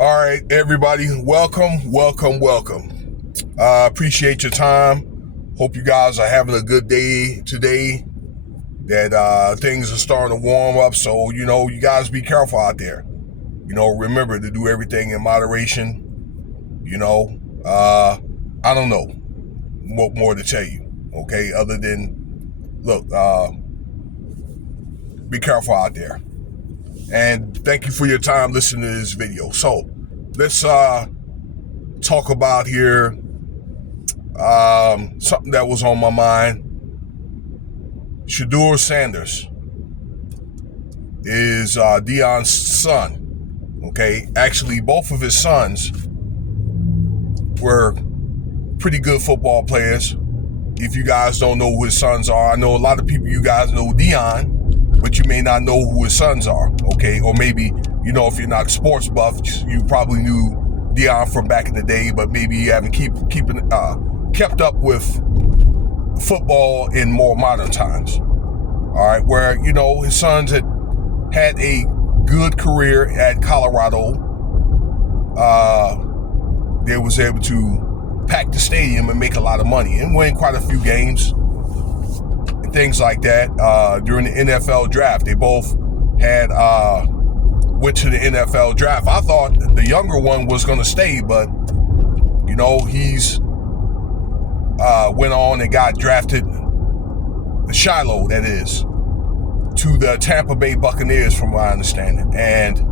All right, everybody, welcome. Appreciate your time. Hope you guys are having a good day today, that things are starting to warm up. So, you guys be careful out there. Remember to do everything in moderation. I don't know what more to tell you, okay, other than, look, be careful out there. And thank you for your time listening to this video. So let's talk about here something that was on my mind. Shadeur Sanders is Deion's son. Okay, actually, both of his sons were pretty good football players. If you guys don't know who his sons are, I know a lot of people, you guys know Deion, but you may not know who his sons are, okay? Or maybe, if you're not sports buff, you probably knew Deion from back in the day, but maybe you haven't kept up with football in more modern times. All right, where, his sons had a good career at Colorado. They was able to pack the stadium and make a lot of money and win quite a few games. Things like that. During the NFL draft, they both had went to the NFL draft. I thought the younger one was going to stay, but he's went on and got drafted, Shiloh, that is, to the Tampa Bay Buccaneers, from my understanding. And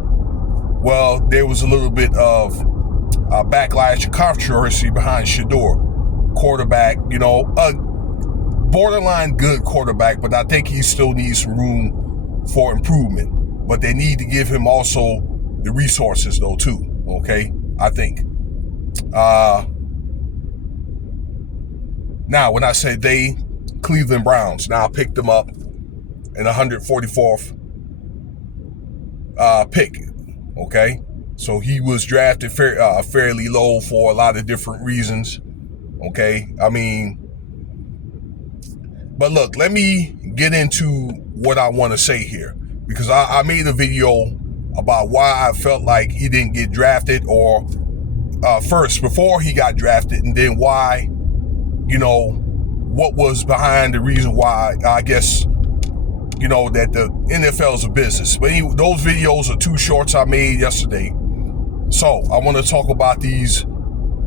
well, there was a little bit of backlash and controversy behind Shadeur, quarterback. Borderline good quarterback, but I think he still needs some room for improvement. But they need to give him also the resources, though, too. Okay, I think. Now, when I say they, Cleveland Browns now picked them up in 144th pick. Okay, so he was drafted fairly low for a lot of different reasons. Okay, but look, let me get into what I want to say here, because I made a video about why I felt like he didn't get drafted, or first, before he got drafted, and then why, what was behind the reason why, I guess, that the NFL is a business. But those videos are two shorts I made yesterday. So I want to talk about these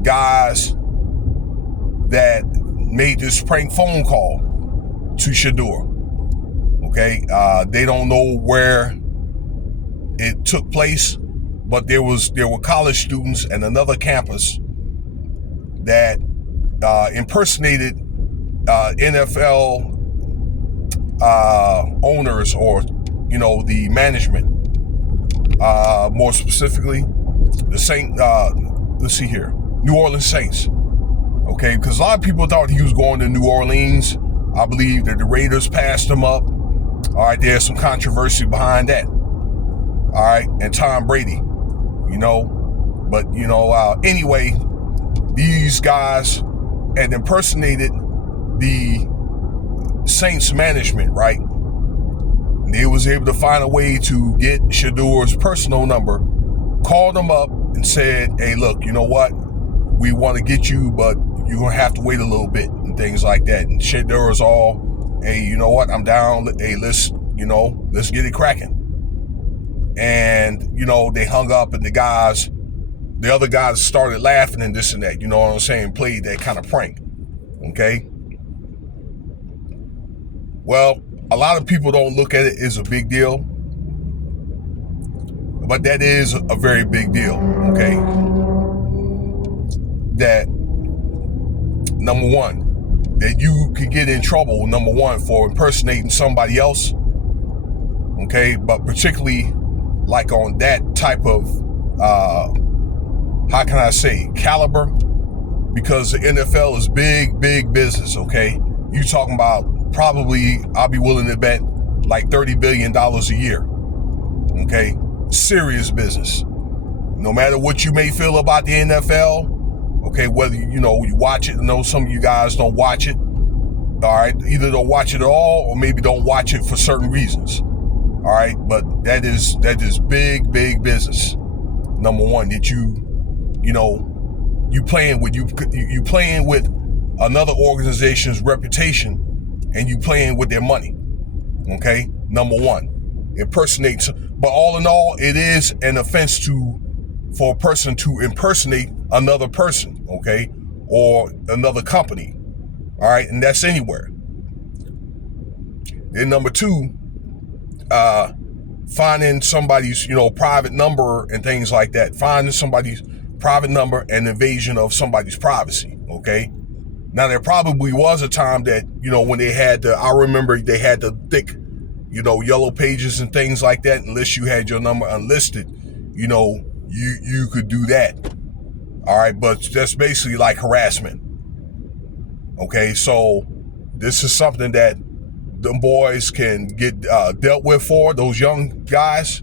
guys that made this prank phone call to Shadeur. Okay, they don't know where it took place, but there were college students and another campus that impersonated NFL owners, or the management, more specifically the New Orleans Saints. Okay, because a lot of people thought he was going to New Orleans. I believe that the Raiders passed him up. All right, there's some controversy behind that. All right, and Tom Brady, but anyway, these guys had impersonated the Saints management, right? They was able to find a way to get Shadeur's personal number, called him up and said, hey, look, you know what? We want to get you, but you're going to have to wait a little bit, and things like that. And Shadeur was all, hey, you know what? I'm down. Hey, let's get it cracking. And, they hung up, and the other guys started laughing and this and that, you know what I'm saying? Played that kind of prank. Okay. Well, a lot of people don't look at it as a big deal, but that is a very big deal. Okay. That, number one, that you could get in trouble, number one, for impersonating somebody else. Okay. But particularly like on that type of, how can I say, caliber, because the NFL is big business. Okay. You talking about probably, I'll be willing to bet, like $30 billion a year. Okay. Serious business. No matter what you may feel about the NFL, okay, whether, you watch it. I know some of you guys don't watch it. All right. Either don't watch it at all, or maybe don't watch it for certain reasons. All right. But that is big business. Number one, that you playing with another organization's reputation, and you playing with their money. Okay, number one, impersonates. But all in all, it is an offense for a person to impersonate another person, okay, or another company. All right, and that's anywhere. Then number two, finding somebody's, private number and things like that. Finding somebody's private number and invasion of somebody's privacy, okay? Now, there probably was a time that, when they had I remember they had the thick, yellow pages and things like that. Unless you had your number unlisted, you could do that. All right, but that's basically like harassment. Okay, so this is something that them boys can get dealt with for, those young guys.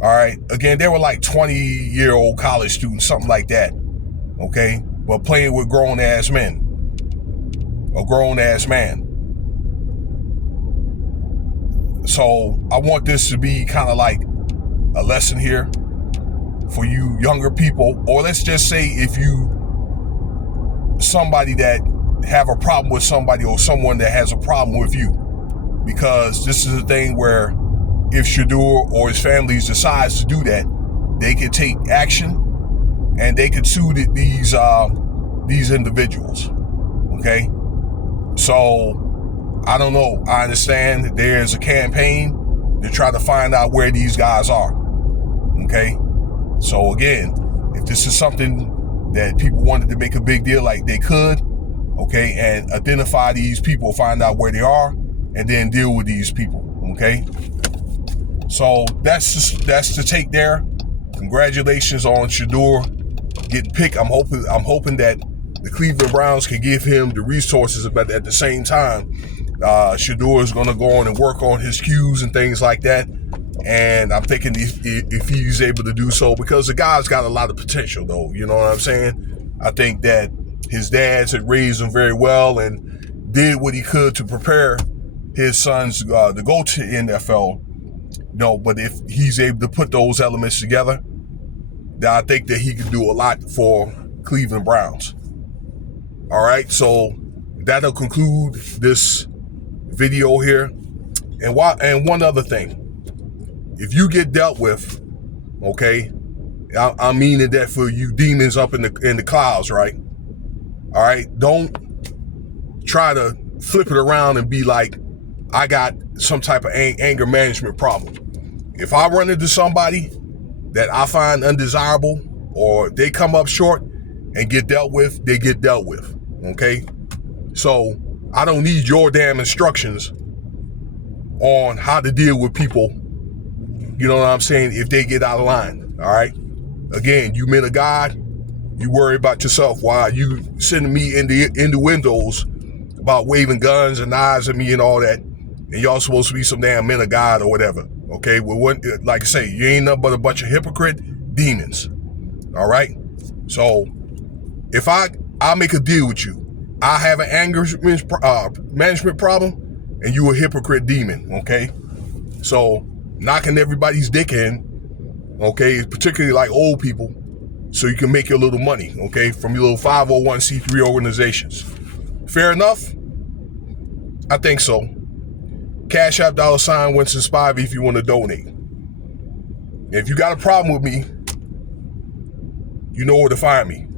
All right, again, they were like 20-year-old college students, something like that. Okay, but playing with grown-ass men, a grown-ass man. So I want this to be kind of like a lesson here for you younger people, or let's just say if you somebody that have a problem with somebody, or someone that has a problem with you, because this is a thing where if Shadeur or his family decides to do that, they can take action and they can sue these individuals. Okay, so I don't know. I understand that there's a campaign to try to find out where these guys are. Okay, so again, if this is something that people wanted to make a big deal, like they could, okay, and identify these people, find out where they are, and then deal with these people. Okay, so that's the take there. Congratulations on Shadeur getting picked. I'm hoping that the Cleveland Browns can give him the resources, but at the same time, Shadeur is going to go on and work on his cues and things like that. And I'm thinking if he's able to do so, because the guy's got a lot of potential, though. You know what I'm saying? I think that his dads had raised him very well and did what he could to prepare his sons to go to the NFL. But if he's able to put those elements together, then I think that he can do a lot for Cleveland Browns. All right, so that'll conclude this video here. And one other thing. If you get dealt with, okay, I'm meaning that for you demons up in the clouds, right? All right, don't try to flip it around and be like, I got some type of anger management problem. If I run into somebody that I find undesirable, or they come up short and get dealt with, they get dealt with, okay? So I don't need your damn instructions on how to deal with people. You know what I'm saying? If they get out of line, all right? Again, you men of God, you worry about yourself while you sending me innuendos about waving guns and knives at me and all that, and y'all supposed to be some damn men of God or whatever, okay? Well, like I say, you ain't nothing but a bunch of hypocrite demons, all right? So if I make a deal with you, I have an anger management problem, and you a hypocrite demon, okay? So knocking everybody's dick in, okay, particularly like old people, so you can make your little money, okay, from your little 501c3 organizations. Fair enough? I think so. Cash App $ Winston Spivey if you want to donate. If you got a problem with me, you know where to find me.